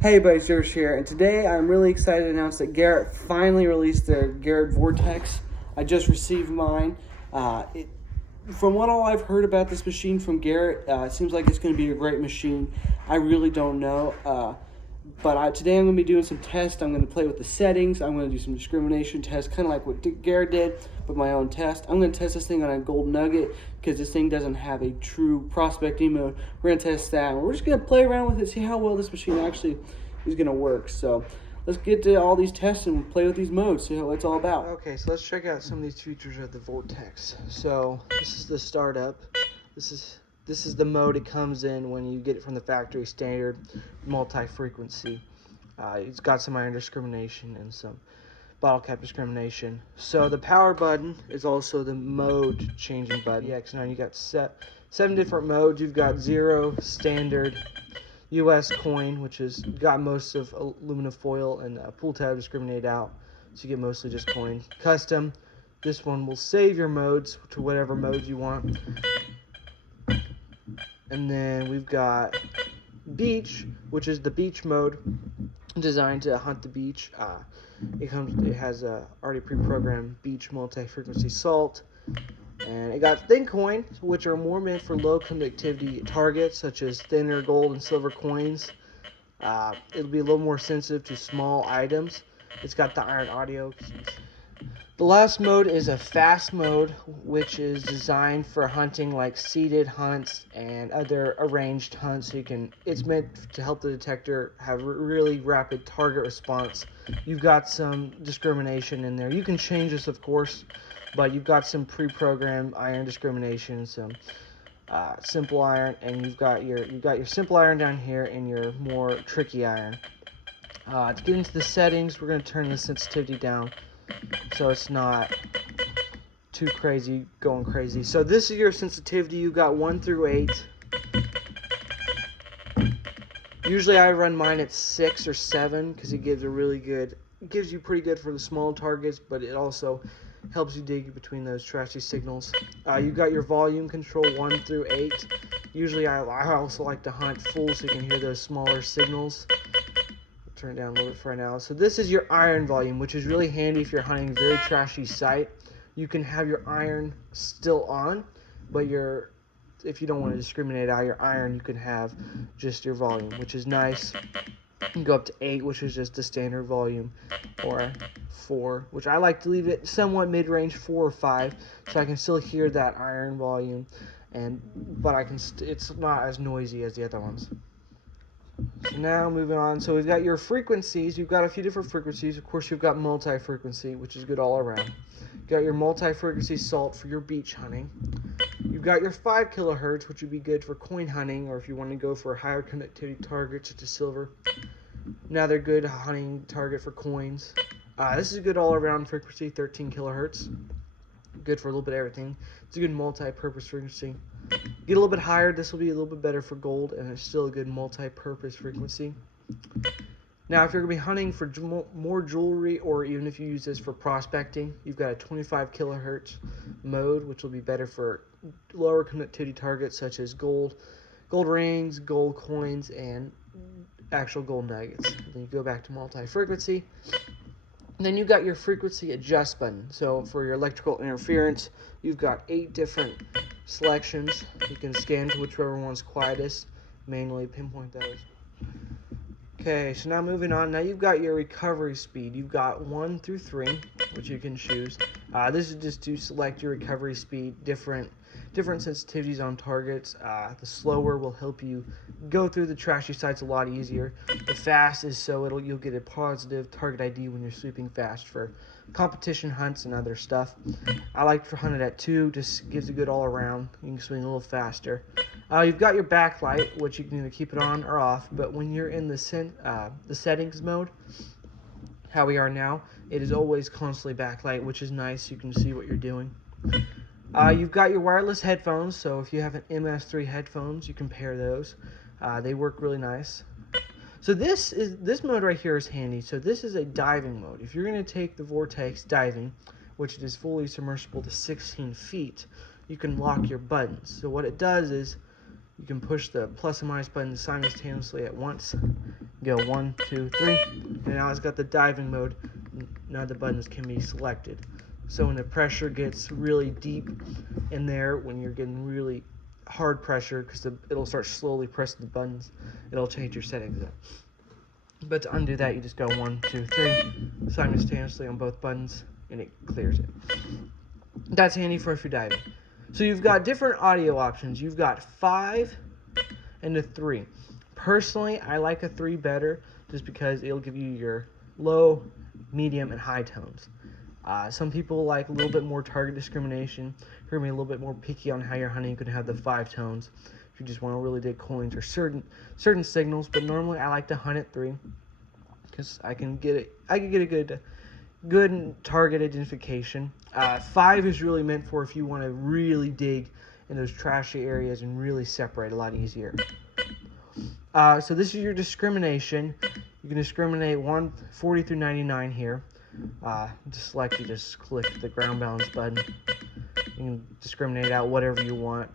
Hey buddy, Serge here, and today I'm really excited to announce that Garrett finally released their Garrett Vortex. I just received mine. From what all I've heard about this machine from Garrett, it seems like it's going to be a great machine. I really don't know, but today I'm going to be doing some tests. I'm going to play with the settings. I'm going to do some discrimination tests, kind of like what Garrett did, with my own test. I'm going to test this thing on a gold nugget because this thing doesn't have a true prospecting mode. We're going to test that. We're just going to play around with it, see how well this machine actually is going to work. So let's get to all these tests and play with these modes, see what it's all about. Okay, so let's check out some of these features of the Vortex. So this is the startup. This is the mode it comes in when you get it from the factory standard multi-frequency. It's got some iron discrimination and some bottle cap discrimination. So the power button is also the mode changing button. The X9, you got seven different modes. You've got zero, standard, US coin, which has got most of aluminum foil, and pull tab discriminated out, so you get mostly just coin. Custom, this one will save your modes to whatever mode you want. And then we've got beach, which is the beach mode, designed to hunt the beach. It has a already pre-programmed beach multi-frequency salt. And it got thin coin, which are more meant for low conductivity targets, such as thinner gold and silver coins. It'll be a little more sensitive to small items. It's got the iron audio. The last mode is a fast mode, which is designed for hunting like seated hunts and other arranged hunts. So it's meant to help the detector have really rapid target response. You've got some discrimination in there. You can change this, of course, but you've got some pre-programmed iron discrimination, some simple iron, and you've got your simple iron down here and your more tricky iron. To get into the settings, we're going to turn the sensitivity down so it's not too going crazy. So this is your sensitivity. You've got 1 through 8. Usually I run mine at 6 or 7 because it gives you pretty good for the small targets, but it also helps you dig between those trashy signals. You've got your volume control 1 through 8. Usually I also like to hunt full so you can hear those smaller signals. Turn it down a little bit for now. So this is your iron volume, which is really handy if you're hunting a very trashy site. You can have your iron still on, but if you don't want to discriminate out your iron, you can have just your volume, which is nice. You can go up to 8, which is just the standard volume, or 4, which I like to leave it somewhat mid-range, 4 or 5, so I can still hear that iron volume, but it's not as noisy as the other ones. So now moving on, so we've got your frequencies. You've got a few different frequencies. Of course, you've got multi-frequency, which is good all around. You've got your multi-frequency salt for your beach hunting. You've got your 5 kilohertz, which would be good for coin hunting, or if you want to go for a higher connectivity target, such as silver. Now they're good hunting target for coins. This is a good all-around frequency, 13 kilohertz. Good for a little bit of everything. It's a good multi-purpose frequency. Get a little bit higher, this will be a little bit better for gold, and it's still a good multi-purpose frequency. Now, if you're going to be hunting for more jewelry, or even if you use this for prospecting, you've got a 25 kilohertz mode, which will be better for lower conductivity targets such as gold rings, gold coins, and actual gold nuggets. Then you go back to multi-frequency. Then you've got your frequency adjust button. So for your electrical interference, you've got 8 different selections. You can scan to whichever one's quietest, manually pinpoint those. Okay, so now moving on. Now you've got your recovery speed. You've got 1 through 3, which you can choose. This is just to select your recovery speed, different sensitivities on targets. The slower will help you go through the trashy sites a lot easier. The fast is so you'll get a positive target ID when you're sweeping fast for competition hunts and other stuff. I like to hunt it at 2, just gives a good all around. You can swing a little faster. You've got your backlight, which you can either keep it on or off, but when you're in the settings mode, how we are now, it is always constantly backlight, which is nice. You can see what you're doing. You've got your wireless headphones, so if you have an MS3 headphones, you can pair those. They work really nice. So this mode right here is handy. So this is a diving mode. If you're going to take the Vortex diving, which is fully submersible to 16 feet, you can lock your buttons. So what it does is You can push the plus and minus button simultaneously at once. Go 1, 2, 3, and now it's got the diving mode. Now the buttons can be selected. So when the pressure gets really deep in there, when you're getting really hard pressure, because it'll start slowly pressing the buttons, it'll change your settings up. But to undo that, you just go 1, 2, 3 simultaneously on both buttons, and it clears it. That's handy for if you're diving. So you've got different audio options. You've got 5 and a 3. Personally, I like a 3 better just because it'll give you your low, medium, and high tones. Some people like a little bit more target discrimination. If you're going to be a little bit more picky on how you're hunting, you can have the 5 tones. If you just want to really dig coins or certain signals, but normally I like to hunt at 3 because I can get a good target identification. 5 is really meant for if you want to really dig in those trashy areas and really separate a lot easier. So this is your discrimination. You can discriminate 140 through 99 here. To select, you just click the ground balance button. You can discriminate out whatever you want.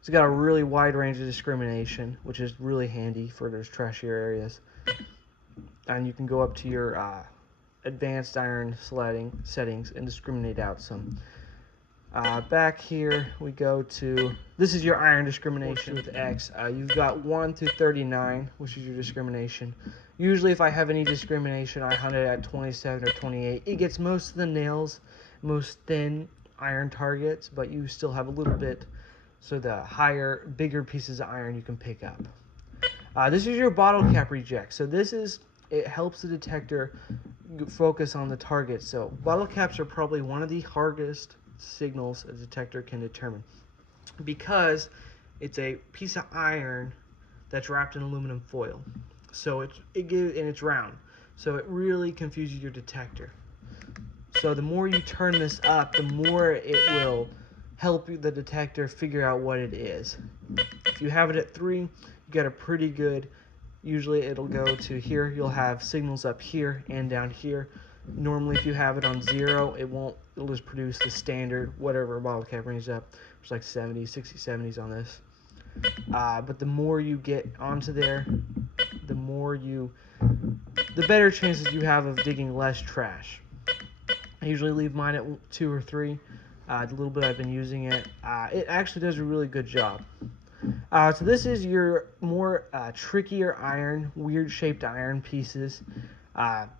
It's got a really wide range of discrimination, which is really handy for those trashier areas. And you can go up to your advanced iron settings and discriminate out some. Back here we go to, this is your iron discrimination with X. You've got 1 through 39, which is your discrimination. Usually if I have any discrimination, I hunt it at 27 or 28. It gets most of the nails, most thin iron targets, but you still have a little bit, so the higher, bigger pieces of iron you can pick up. This is your bottle cap reject. So it helps the detector focus on the target. So bottle caps are probably one of the hardest signals a detector can determine because it's a piece of iron that's wrapped in aluminum foil. So it's round. So it really confuses your detector. So the more you turn this up, the more it will help the detector figure out what it is. If you have it at 3, you got a pretty good, usually it'll go to here, you'll have signals up here and down here. Normally if you have it on 0, it'll just produce the standard, whatever bottle cap range up. There's like 70s, 60s, 70s on this. But the more you get onto there, the better chances you have of digging less trash. I usually leave mine at 2 or 3. The little bit I've been using it, it actually does a really good job. So this is your more trickier iron, weird shaped iron pieces.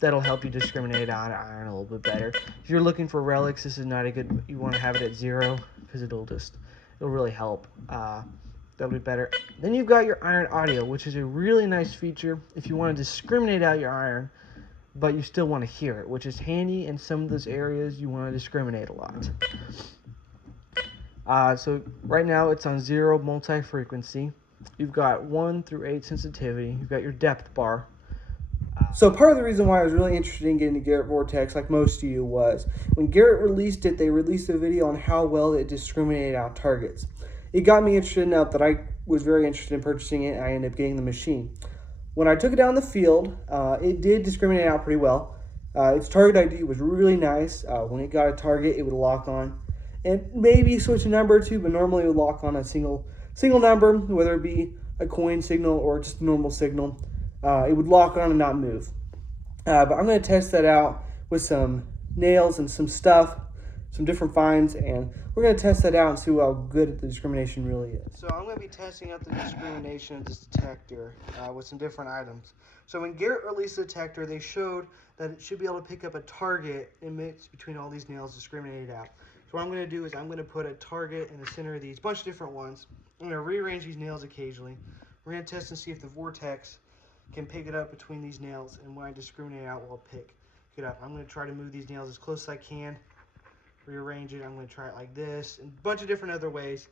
That'll help you discriminate out iron a little bit better. If you're looking for relics, this is not a good, you want to have it at 0 because it'll really help. That'll be better. Then you've got your iron audio, which is a really nice feature if you want to discriminate out your iron, but you still want to hear it, which is handy in some of those areas you want to discriminate a lot. So right now it's on 0 multi-frequency. You've got 1 through 8 sensitivity. You've got your depth bar. So part of the reason why I was really interested in getting the Garrett Vortex, like most of you, was when Garrett released it, they released a video on how well it discriminated out targets. It got me interested enough that I was very interested in purchasing it, and I ended up getting the machine. When I took it down the field, it did discriminate out pretty well. Its target ID was really nice. When it got a target, it would lock on. And maybe switch a number or two, but normally it would lock on a single number, whether it be a coin signal or just a normal signal. It would lock on and not move. But I'm going to test that out with some nails and some stuff, some different finds, and we're going to test that out and see how good the discrimination really is. So I'm going to be testing out the discrimination of this detector with some different items. So when Garrett released the detector, they showed that it should be able to pick up a target and mix between all these nails, discriminated out. So what I'm going to do is I'm going to put a target in the center of these, bunch of different ones. I'm going to rearrange these nails occasionally. We're going to test and see if the Vortex can pick it up between these nails, and when I discriminate out, we'll pick it up. I'm going to try to move these nails as close as I can, rearrange it. I'm going to try it like this, and a bunch of different other ways,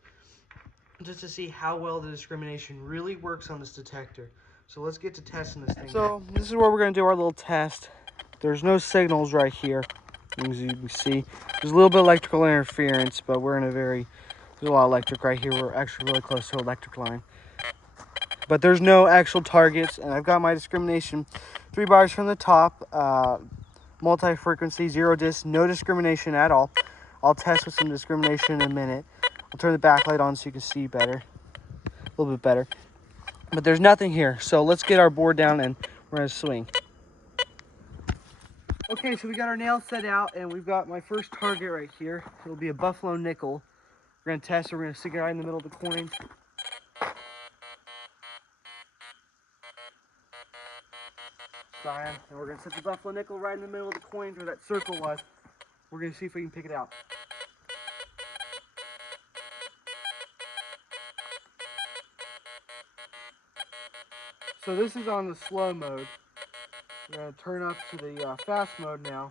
just to see how well the discrimination really works on this detector. So let's get to testing this thing. So this is where we're going to do our little test. There's no signals right here, as you can see. There's a little bit of electrical interference, but we're in there's a lot of electric right here. We're actually really close to an electric line. But there's no actual targets, and I've got my discrimination 3 bars from the top, multi-frequency, 0 dis, no discrimination at all. I'll test with some discrimination in a minute. I'll turn the backlight on so you can see better, a little bit better. But there's nothing here, so let's get our board down and we're gonna swing. Okay, so we got our nails set out and we've got my first target right here. It'll be a buffalo nickel. We're gonna test it, we're gonna stick it right in the middle of the coins. Cyan, and we're gonna set the buffalo nickel right in the middle of the coins where that circle was. We're gonna see if we can pick it out. So this is on the slow mode. We're gonna turn up to the fast mode now.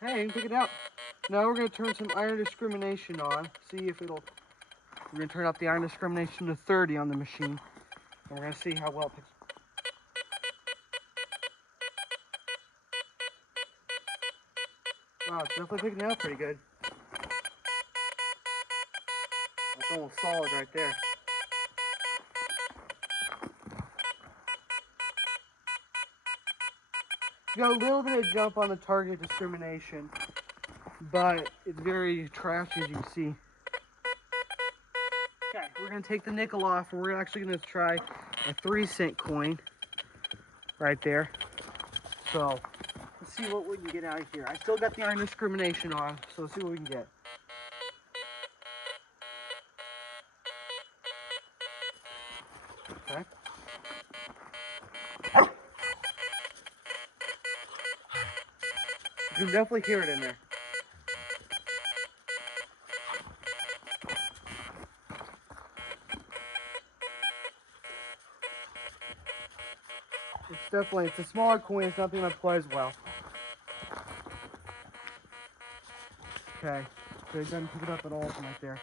Hey, you can pick it out. Now we're gonna turn some iron discrimination on. See if it'll. We're gonna turn up the iron discrimination to 30 on the machine, and we're gonna see how well it picks. Wow, it's definitely picking it out pretty good. That's almost solid right there. You got a little bit of jump on the target discrimination, but it's very trashy as you can see. Okay, we're gonna take the nickel off and we're actually gonna try a 3-cent coin right there. So let's see what we can get out of here. I still got the iron discrimination on, so let's see what we can get. Okay. You can definitely hear it in there. It's a smaller coin, it's not being applied as well. Okay, so it doesn't pick it up at all from right there.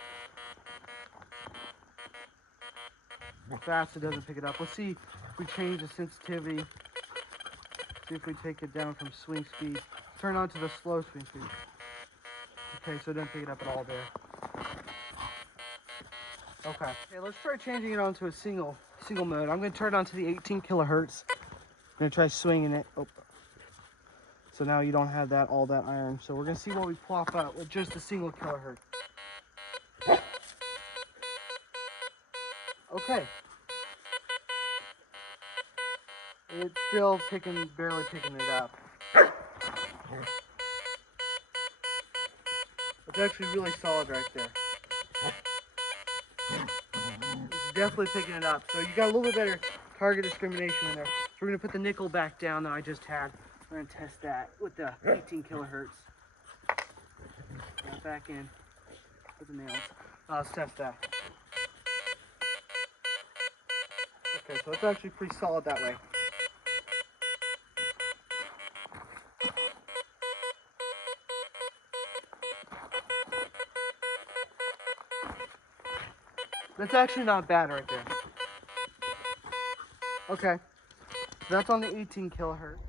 Fast, it doesn't pick it up. Let's see if we change the sensitivity. See if we take it down from swing speed. Turn on to the slow swing speed. Okay, so it doesn't pick it up at all there. Okay, let's try changing it onto a single mode. I'm going to turn it on to the 18 kilohertz. I'm going to try swinging it. Oh. So now you don't have all that iron. So we're going to see what we plop out with just a single kilohertz. Okay. It's still barely picking it up. It's actually really solid right there. It's definitely picking it up. So you got a little bit better target discrimination in there. So we're going to put the nickel back down that I just had. We're going to test that with the 18 kilohertz. Back in with the nails. Let's test that. Okay, so it's actually pretty solid that way. That's actually not bad right there. Okay, so that's on the 18 kilohertz.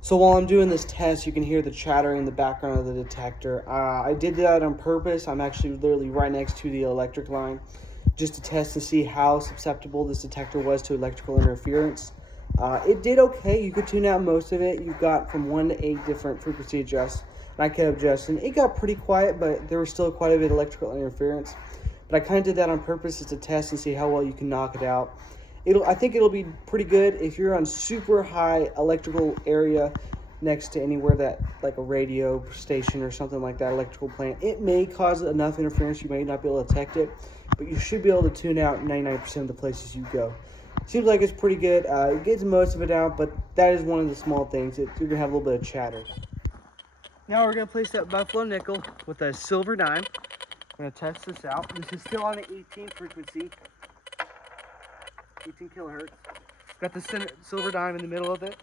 So while I'm doing this test, you can hear the chattering in the background of the detector. I did that on purpose. I'm actually literally right next to the electric line just to test to see how susceptible this detector was to electrical interference. It did okay. You could tune out most of it. You got from 1 to 8 different frequency adjusts. And I kept adjusting. It got pretty quiet, but there was still quite a bit of electrical interference. But I kind of did that on purpose as a test and see how well you can knock it out. I think it'll be pretty good if you're on super high electrical area next to anywhere that, like a radio station or something like that, electrical plant. It may cause enough interference you may not be able to detect it, but you should be able to tune out 99% of the places you go. Seems like it's pretty good. It gets most of it out, but that is one of the small things. You're going to have a little bit of chatter. Now we're going to place that buffalo nickel with a silver dime. We're going to test this out. This is still on the 18 frequency. 18 kilohertz. Got the silver dime in the middle of it.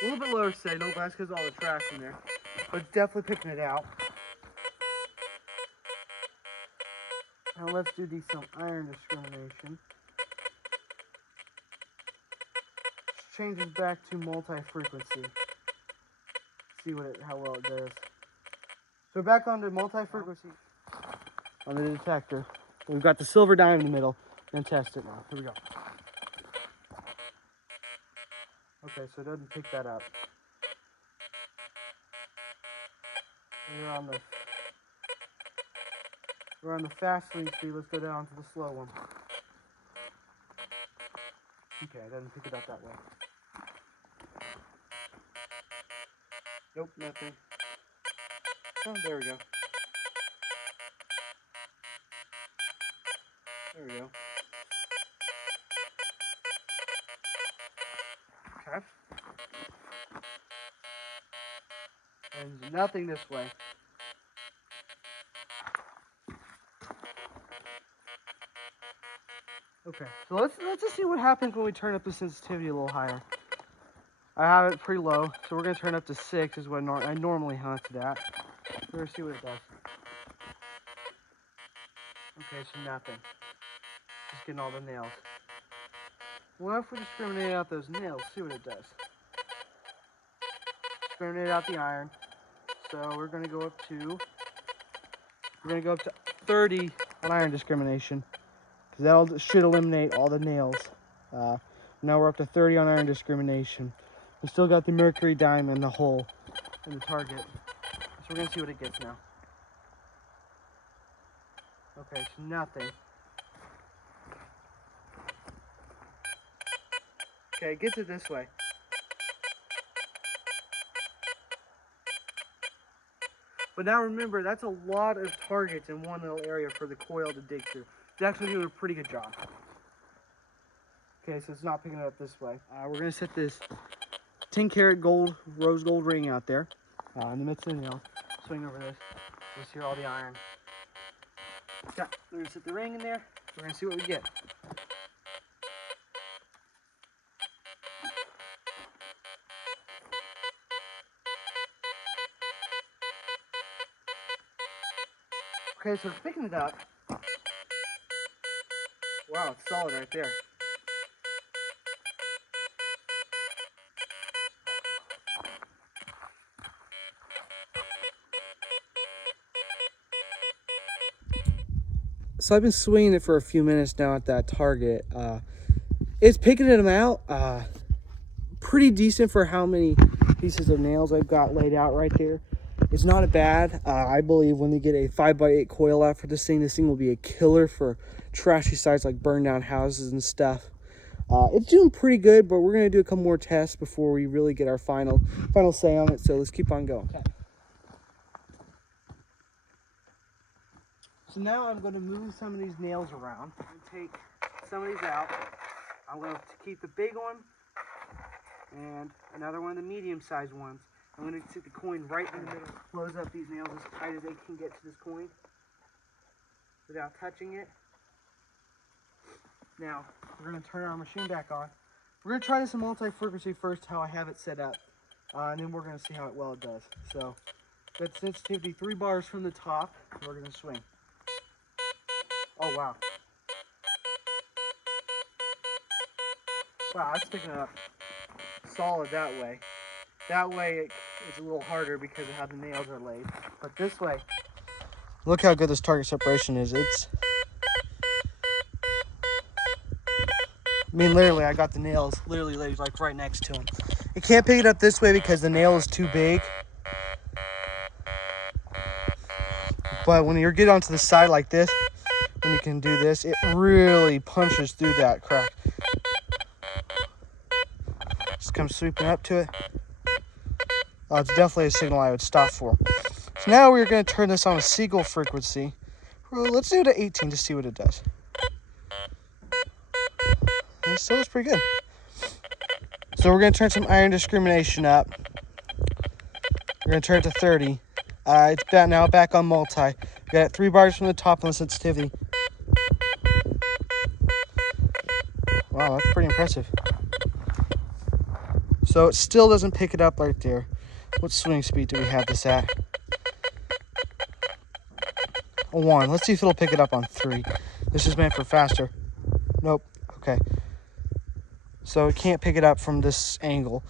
A little bit lower signal, but that's because of all the trash in there. But it's definitely picking it out. Now let's do some iron discrimination. Changes back to multi-frequency. See how well it does. So back onto multi-frequency. on the detector. We've got the silver dime in the middle. And test it now. Here we go. Okay, so it doesn't pick that up. We're on the fast swing speed. Let's go down to the slow one. Okay, it doesn't pick it up that way. Nope, nothing. Oh, there we go. There we go. Okay. And nothing this way. Okay, so let's just see what happens when we turn up the sensitivity a little higher. I have it pretty low, so we're gonna turn up to 6 is what I normally hunt it at. We're gonna see what it does. Okay, so nothing. Just getting all the nails. What if we discriminate out those nails? See what it does. Discriminate out the iron. So we're gonna go up to 30 on iron discrimination, because that should eliminate all the nails. Now we're up to 30 on iron discrimination. We still got the mercury dime in the hole in the target. So we're gonna see what it gets now. Okay, so nothing. Okay, it gets it this way. But now remember, that's a lot of targets in one little area for the coil to dig through. It's actually doing a pretty good job. Okay, so it's not picking it up this way. We're gonna set this 10-karat gold, rose gold ring out there in the midst of the nail. Swing over this. Just hear all the iron. Okay, we're gonna set the ring in there. We're gonna see what we get. Okay, so it's picking it up. Wow, it's solid right there. So I've been swinging it for a few minutes now at that target. It's picking them out. Pretty decent for how many pieces of nails I've got laid out right there. It's not a bad. I believe when they get a 5x8 coil out for this thing will be a killer for trashy sites like burned down houses and stuff. It's doing pretty good, but we're gonna do a couple more tests before we really get our final say on it. So let's keep on going. Okay. So now I'm going to move some of these nails around and take some of these out. I'm going to keep the big one and another one of the medium-sized ones. I'm going to stick the coin right in the middle. Close up these nails as tight as they can get to this coin without touching it. Now, we're going to turn our machine back on. We're going to try this in multi-frequency first, how I have it set up. And then we're going to see how well it does. So, got sensitivity 3 bars from the top. We're going to swing. Oh, wow. Wow, that's picking it up solid that way. That way it's a little harder because of how the nails are laid. But this way, look how good this target separation is. I mean, literally, I got the nails literally laid like right next to them. You can't pick it up this way because the nail is too big. But when you get onto the side like this, when you can do this, it really punches through that crack. Just come sweeping up to it. Oh, it's definitely a signal I would stop for. So now we're going to turn this on a seagull frequency. Well, let's do it at 18 to see what it does. And it still is pretty good. So we're going to turn some iron discrimination up. We're going to turn it to 30. It's now back on multi. We got 3 bars from the top on the sensitivity. Wow, that's pretty impressive. So it still doesn't pick it up right there. What swing speed do we have this at? A 1. Let's see if it'll pick it up on 3. This is meant for faster. Nope. Okay. So it can't pick it up from this angle.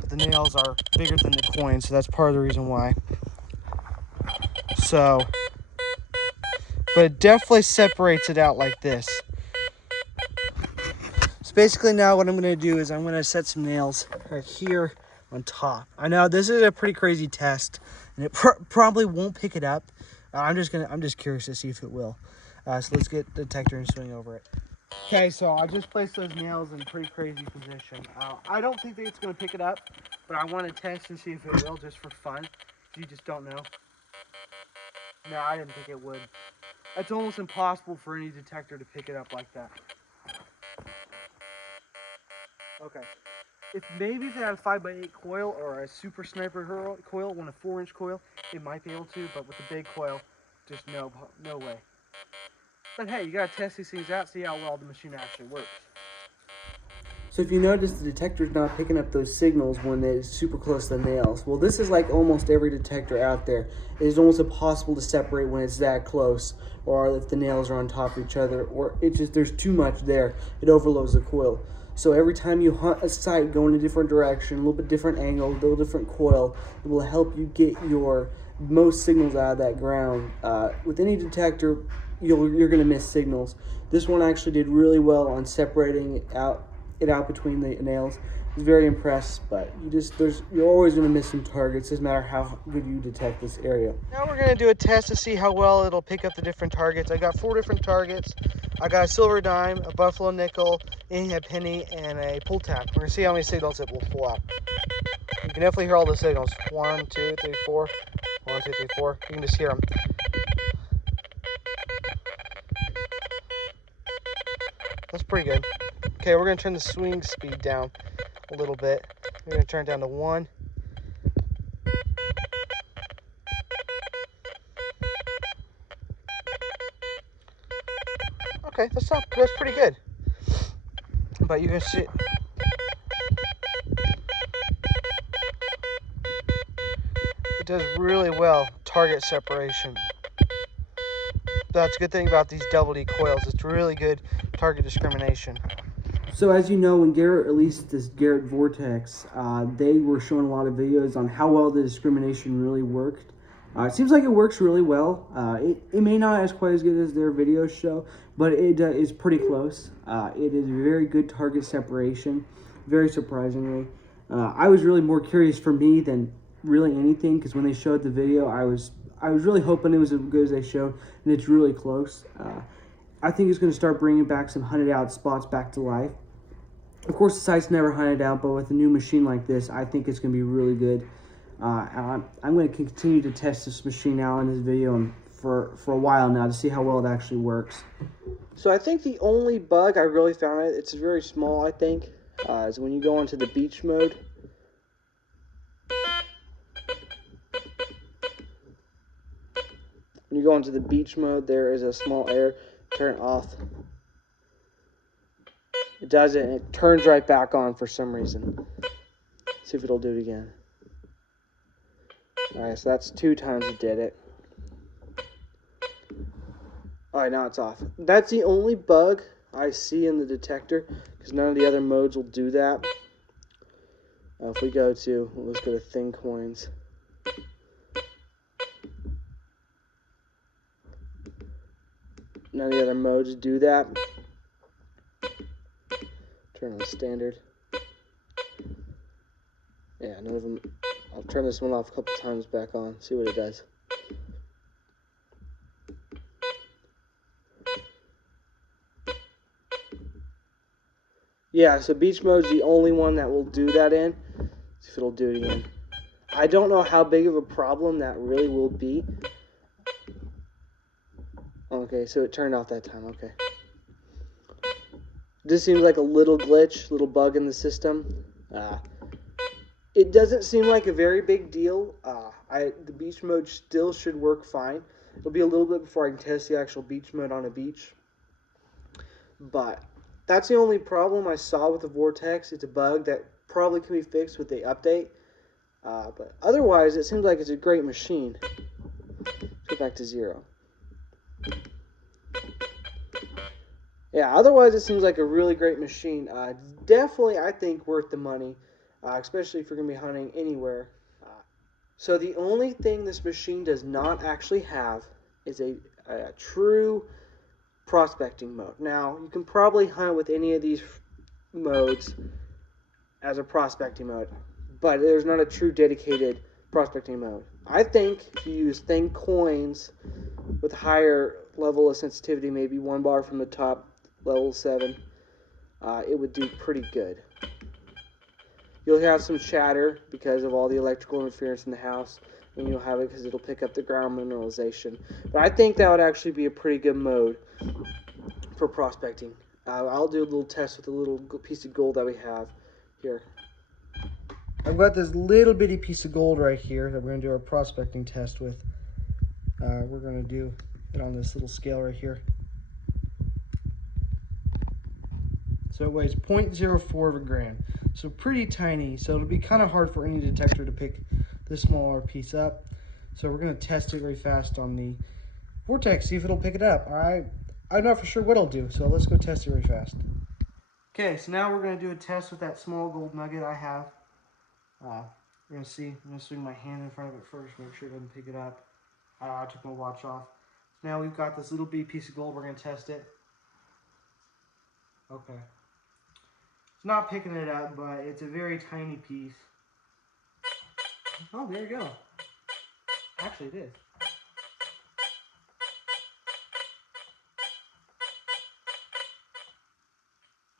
But the nails are bigger than the coin, so that's part of the reason why. So, but it definitely separates it out like this. So basically now what I'm going to do is I'm going to set some nails right here on top. I know this is a pretty crazy test, and it probably won't pick it up. I'm just curious to see if it will. So let's get the detector and swing over it. Okay, so I just placed those nails in pretty crazy position. I don't think that it's going to pick it up, but I want to test and see if it will, just for fun. You just don't know. No, I didn't think it would. It's almost impossible for any detector to pick it up like that. Okay. If maybe they had a 5x8 coil or a super sniper coil, one a 4-inch coil, it might be able to, but with a big coil, just no way. But hey, you gotta test these things out, see how well the machine actually works. So if you notice, the detector's not picking up those signals when it's super close to the nails. Well, this is like almost every detector out there. It is almost impossible to separate when it's that close, or if the nails are on top of each other, or there's too much there. It overloads the coil. So every time you hunt a site, go in a different direction, a little bit different angle, a little different coil, it will help you get your most signals out of that ground. With any detector, you're going to miss signals. This one actually did really well on separating it out between the nails. I was very impressed, but you're always going to miss some targets. Doesn't matter how good you detect this area. Now we're going to do a test to see how well it'll pick up the different targets. I got 4 different targets. I got a silver dime, a buffalo nickel, a penny, and a pull tab. We're going to see how many signals it will pull out. You can definitely hear all the signals. 1, 2, 3, 4. 1, 2, 3, 4. You can just hear them. That's pretty good. Okay, we're going to turn the swing speed down a little bit. We're going to turn it down to 1. Okay, that's pretty good. But you can see it does really well, target separation. That's a good thing about these double D coils. It's really good target discrimination. So as you know, when Garrett released this Garrett Vortex, they were showing a lot of videos on how well the discrimination really worked. It seems like it works really well. It may not as quite as good as their videos show, but it is pretty close. It is very good target separation, very surprisingly. I was really more curious for me than really anything, because when they showed the video, I was really hoping it was as good as they showed, and it's really close. I think it's going to start bringing back some hunted out spots back to life. Of course, the site's never hunted out, but with a new machine like this, I think it's going to be really good. I'm going to continue to test this machine out in this video and for a while now to see how well it actually works. So I think the only bug I really found, it's very small, I think, is when you go into the beach mode. When you go into the beach mode, there is a small error. Turn it off. It does it, and it turns right back on for some reason. See if it'll do it again. Alright, so that's 2 times it did it. Alright, now it's off. That's the only bug I see in the detector, because none of the other modes will do that. If we go to, let's go to thin coins. None of the other modes do that. Turn on standard. Yeah, none of them. I'll turn this one off a couple times back on, see what it does. Yeah, so beach mode's the only one that will do that in. See if it'll do it again. I don't know how big of a problem that really will be. Okay, so it turned off that time, okay. This seems like a little glitch, little bug in the system. It doesn't seem like a very big deal. The beach mode still should work fine. It'll be a little bit before I can test the actual beach mode on a beach. But that's the only problem I saw with the Vortex. It's a bug that probably can be fixed with the update. But otherwise, it seems like it's a great machine. Let's go back to 0. Yeah, otherwise it seems like a really great machine. Definitely, I think, worth the money, especially if you're going to be hunting anywhere. So the only thing this machine does not actually have is a true prospecting mode. Now, you can probably hunt with any of these modes as a prospecting mode, but there's not a true dedicated prospecting mode. I think if you use thin coins with higher level of sensitivity, maybe 1 bar from the top, level 7, it would do pretty good. You'll have some chatter because of all the electrical interference in the house, and you'll have it because it'll pick up the ground mineralization. But I think that would actually be a pretty good mode for prospecting. I'll do a little test with a little piece of gold that we have here. I've got this little bitty piece of gold right here that we're going to do our prospecting test with. We're going to do it on this little scale right here. So it weighs 0.04 of a gram. So pretty tiny. So it'll be kind of hard for any detector to pick this smaller piece up. So we're going to test it very fast on the vortex, see if it'll pick it up. I'm not for sure what it'll do, so let's go test it very fast. Okay, so now we're going to do a test with that small gold nugget I have. We're going to see. I'm going to swing my hand in front of it first, make sure it doesn't pick it up. I took my watch off. Now we've got this little bitty piece of gold. We're going to test it. Okay. It's not picking it up, but it's a very tiny piece. Oh, there you go. Actually, it is.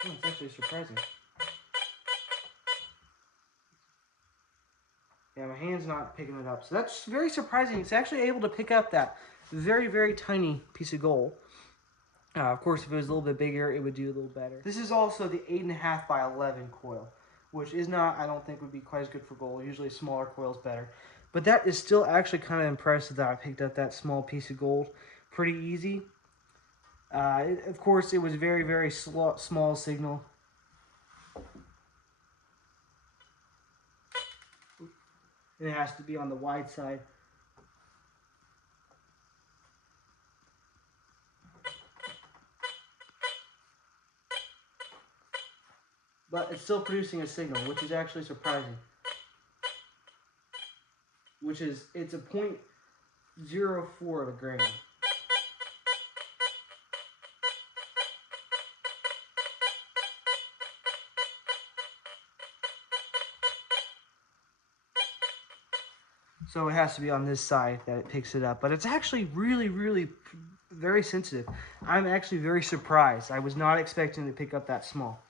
Oh, it's actually surprising. Yeah, my hand's not picking it up. So that's very surprising. It's actually able to pick up that very, very tiny piece of gold. Of course, if it was a little bit bigger, it would do a little better. This is also the 8.5 by 11 coil, which is not, I don't think, would be quite as good for gold. Usually a smaller coil is better. But that is still actually kind of impressive that I picked up that small piece of gold pretty easy. Of course, it was very, very small signal. It has to be on the wide side. But it's still producing a signal, which is actually surprising. It's a 0.04 of a gram. So it has to be on this side that it picks it up. But it's actually really, really very sensitive. I'm actually very surprised. I was not expecting to pick up that small.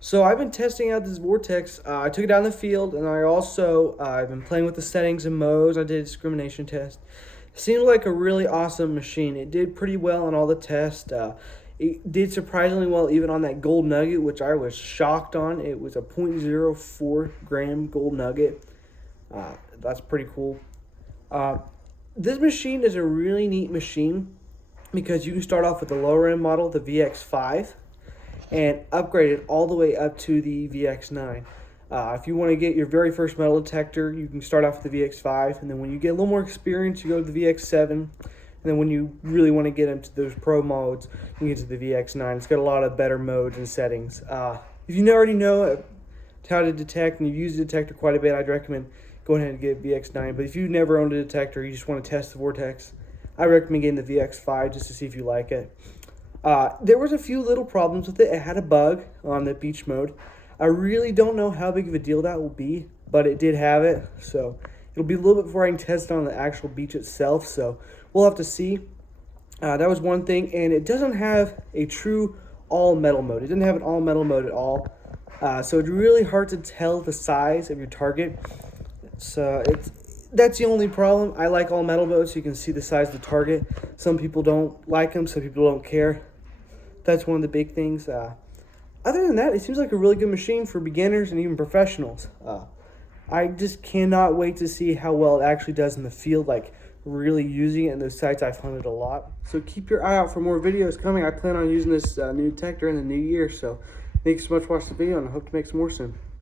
So I've been testing out this vortex. I took it out in the field, and I also I've been playing with the settings and modes. I did a discrimination test. It seemed like a really awesome machine. It did pretty well on all the tests. It did surprisingly well even on that gold nugget, which I was shocked on. It was a 0.04 gram gold nugget. That's pretty cool. This machine is a really neat machine because you can start off with the lower end model, the VX5, and upgrade it all the way up to the VX9. If you want to get your very first metal detector, you can start off with the VX5, and then when you get a little more experience, you go to the VX7, and then when you really want to get into those pro modes, you get to the VX9. It's got a lot of better modes and settings. If you already know how to detect and you've used the detector quite a bit, I'd recommend going ahead and get VX9. But if you've never owned a detector, you just want to test the vortex, I recommend getting the VX5 just to see if you like it. There was a few little problems with it. It had a bug on the beach mode. I really don't know how big of a deal that will be, but it did have it. So it'll be a little bit before I can test it on the actual beach itself. So we'll have to see. That was one thing. And it doesn't have a true all metal mode. It doesn't have an all metal mode at all. So it's really hard to tell the size of your target. So that's the only problem. I like all metal modes so you can see the size of the target. Some people don't like them, some people don't care. That's one of the big things. Other than that, it seems like a really good machine for beginners and even professionals. I just cannot wait to see how well it actually does in the field, like really using it in those sites I've hunted a lot. So keep your eye out for more videos coming. I plan on using this new detector in the new year. So thanks so much for watching the video, and I hope to make some more soon.